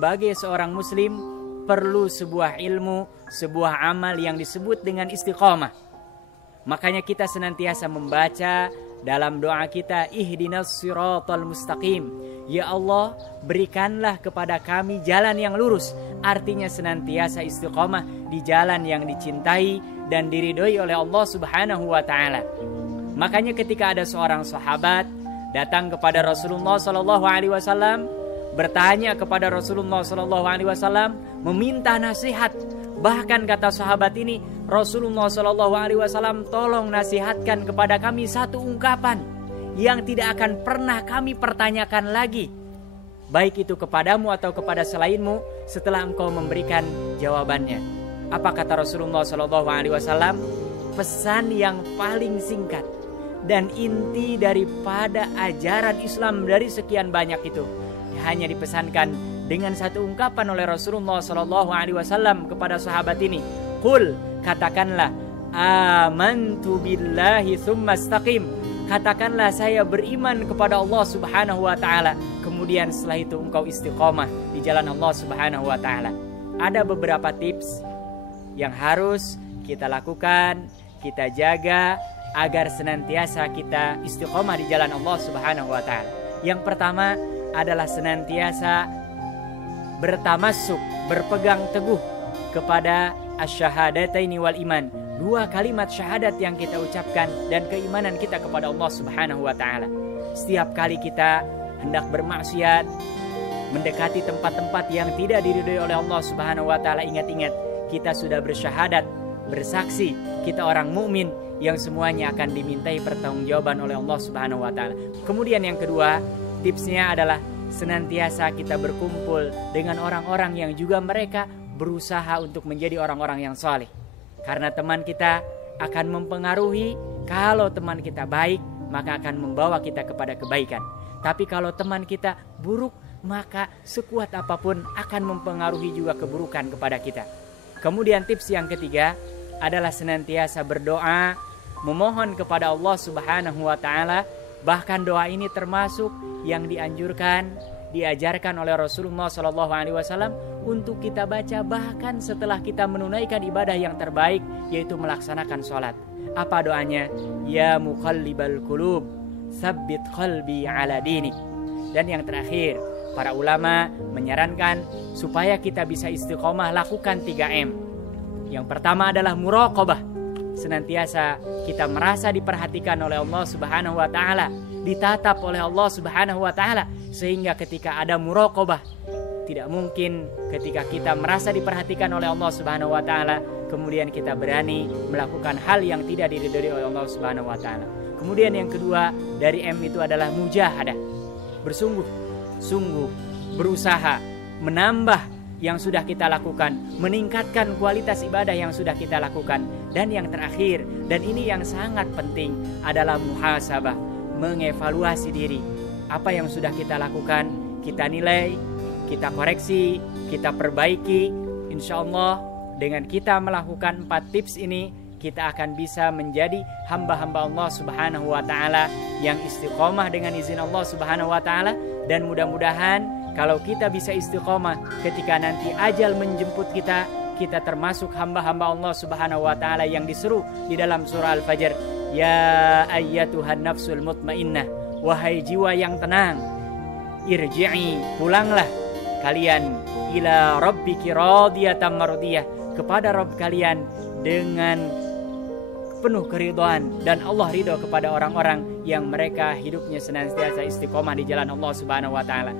sebagai seorang muslim perlu sebuah ilmu, sebuah amal yang disebut dengan istiqomah. Makanya kita senantiasa membaca dalam doa kita, ihdinas siratal mustaqim. Ya Allah, berikanlah kepada kami jalan yang lurus. Artinya senantiasa istiqomah di jalan yang dicintai dan diridhoi oleh Allah Subhanahu wa taala. Makanya ketika ada seorang sahabat datang kepada Rasulullah sallallahu alaihi wasallam, bertanya kepada Rasulullah sallallahu alaihi wasallam, meminta nasihat. Bahkan kata sahabat ini, Rasulullah sallallahu alaihi wasallam, tolong nasihatkan kepada kami satu ungkapan yang tidak akan pernah kami pertanyakan lagi, baik itu kepadamu atau kepada selainmu, setelah engkau memberikan jawabannya. Apa kata Rasulullah sallallahu alaihi wasallam? Pesan yang paling singkat dan inti daripada ajaran Islam dari sekian banyak itu hanya dipesankan dengan satu ungkapan oleh Rasulullah sallallahu alaihi wasallam kepada sahabat ini. Qul, katakanlah, amantu billahi tsumma istaqim. Katakanlah saya beriman kepada Allah Subhanahu wa taala. Kemudian setelah itu engkau istiqomah di jalan Allah Subhanahu wa taala. Ada beberapa tips yang harus kita lakukan, kita jaga agar senantiasa kita istiqomah di jalan Allah Subhanahu wa taala. Yang pertama adalah senantiasa bertamassuk, berpegang teguh kepada asyhadataini wal iman. Dua kalimat syahadat yang kita ucapkan dan keimanan kita kepada Allah Subhanahu wa taala. Setiap kali kita hendak bermaksiat, mendekati tempat-tempat yang tidak diridhoi oleh Allah Subhanahu wa taala, ingat-ingat kita sudah bersyahadat, bersaksi kita orang mukmin yang semuanya akan dimintai pertanggungjawaban oleh Allah Subhanahu wa taala. Kemudian yang kedua, tipsnya adalah senantiasa kita berkumpul dengan orang-orang yang juga mereka berusaha untuk menjadi orang-orang yang saleh. Karena teman kita akan mempengaruhi. Kalau teman kita baik, maka akan membawa kita kepada kebaikan. Tapi kalau teman kita buruk, maka sekuat apapun akan mempengaruhi juga keburukan kepada kita. Kemudian tips yang ketiga adalah senantiasa berdoa, memohon kepada Allah Subhanahu wa taala. Bahkan doa ini termasuk yang dianjurkan, diajarkan oleh Rasulullah sallallahu alaihi wasallam untuk kita baca bahkan setelah kita menunaikan ibadah yang terbaik, yaitu melaksanakan sholat. Apa doanya? Ya muqallibal qulub, tsabbit qalbi ala dinik. Dan yang terakhir, para ulama menyarankan supaya kita bisa istiqomah lakukan 3M. Yang pertama adalah muraqabah. Senantiasa kita merasa diperhatikan oleh Allah Subhanahu wa taala, ditatap oleh Allah Subhanahu wa taala, sehingga ketika ada muraqabah, tidak mungkin ketika kita merasa diperhatikan oleh Allah Subhanahu wa taala kemudian kita berani melakukan hal yang tidak diridhoi oleh Allah Subhanahu wa taala. Kemudian yang kedua dari M itu adalah mujahadah. Bersungguh-sungguh berusaha menambah yang sudah kita lakukan, meningkatkan kualitas ibadah yang sudah kita lakukan. Dan yang terakhir, dan ini yang sangat penting, adalah muhasabah, mengevaluasi diri. Apa yang sudah kita lakukan, kita nilai, kita koreksi, kita perbaiki. Insya Allah dengan kita melakukan 4 tips ini, kita akan bisa menjadi hamba-hamba Allah Subhanahu wa ta'ala yang istiqomah dengan izin Allah Subhanahu wa ta'ala. Dan mudah-mudahan kalau kita bisa istiqomah ketika nanti ajal menjemput kita, kita termasuk hamba-hamba Allah Subhanahu wa ta'ala yang diseru di dalam surah Al-Fajr, ya ayyatuhan nafsul mutmainnah, wahai jiwa yang tenang, irji'i, pulanglah kalian, ila rabbiki radiyatan mardiyah, kepada Rabb kalian dengan penuh keridhaan, dan Allah ridho kepada orang-orang yang mereka hidupnya senantiasa istiqomah di jalan Allah Subhanahu wa ta'ala.